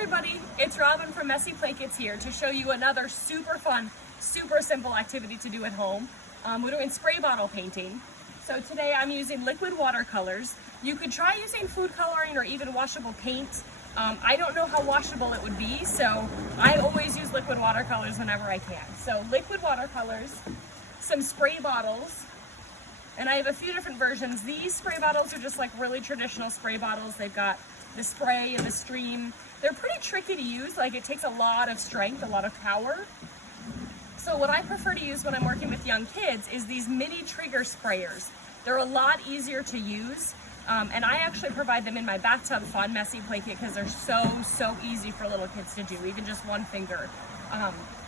everybody, it's Robin from Messy Play Kits here to show you another super fun, super simple activity to do at home. We're doing spray bottle painting. So today I'm using liquid watercolors. You could try using food coloring or even washable paint. I don't know how washable it would be, so I always use liquid watercolors whenever I can. So liquid watercolors, some spray bottles, and I have a few different versions. These spray bottles are just like really traditional spray bottles. They've got the spray and the stream. They're pretty tricky to use, like it takes a lot of strength, a lot of power. So what I prefer to use when I'm working with young kids is these mini trigger sprayers. They're a lot easier to use, and I actually provide them in my Bathtub Fun Messy Play Kit because they're so easy for little kids to do, even just one finger.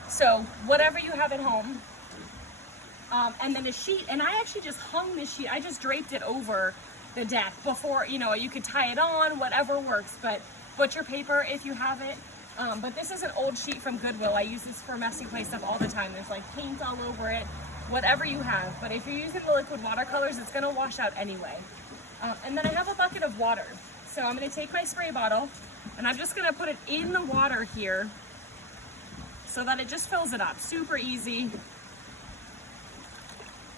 So whatever you have at home, and then a sheet, and I actually just hung this sheet, I just draped it over the deck before, you know, you could tie it on, whatever works, but butcher paper if you have it. But this is an old sheet from Goodwill. I use this for messy play stuff all the time. There's like paint all over it, whatever you have. But if you're using the liquid watercolors, it's gonna wash out anyway. And then I have a bucket of water. So I'm gonna take my spray bottle and I'm just gonna put it in the water here so that it just fills it up. Super easy.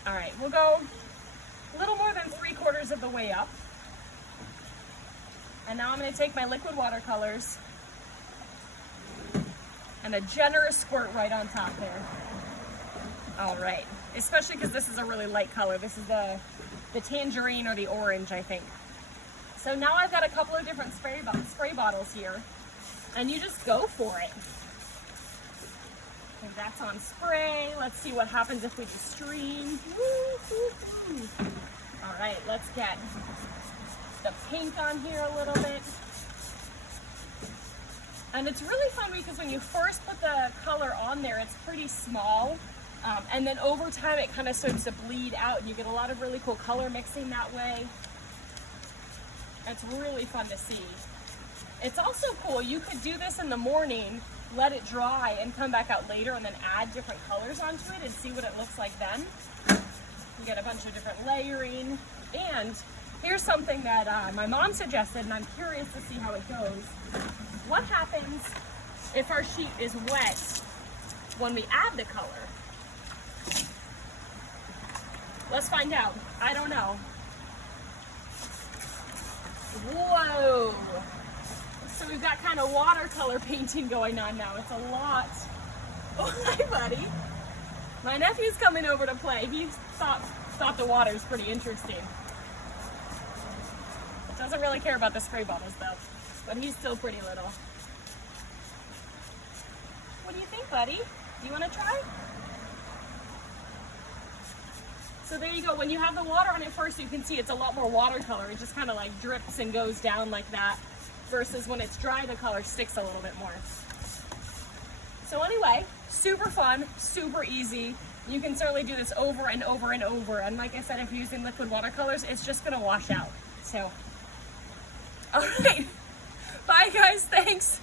All right, we'll go a little more than 3/4 of the way up. And now I'm gonna take my liquid watercolors and a generous squirt right on top there. All right, especially because this is a really light color. This is the tangerine or the orange, I think. So now I've got a couple of different spray bottles here, and you just go for it. And that's on spray. Let's see what happens if we just stream. Woo-hoo-hoo. All right, let's get the pink on here a little bit. And it's really fun because when you first put the color on there, it's pretty small. And then over time, it kind of starts to bleed out and you get a lot of really cool color mixing that way. It's really fun to see. It's also cool, you could do this in the morning, let it dry and come back out later and then add different colors onto it and see what it looks like then. You get a bunch of different layering. And here's something that my mom suggested, and I'm curious to see how it goes. What happens if our sheet is wet when we add the color? Let's find out. I don't know. Whoa. So we've got kind of watercolor painting going on now. It's a lot. Oh, hi, buddy. My nephew's coming over to play. He thought the water's pretty interesting. Doesn't really care about the spray bottles though, but he's still pretty little. What do you think, buddy? Do you want to try? So there you go. When you have the water on it first, you can see it's a lot more watercolor. It just kind of like drips and goes down like that, versus when it's dry, the color sticks a little bit more. So anyway, super fun, super easy. You can certainly do this over and over and over. And like I said, if you're using liquid watercolors, it's just gonna wash out. So, all right. Bye guys, thanks.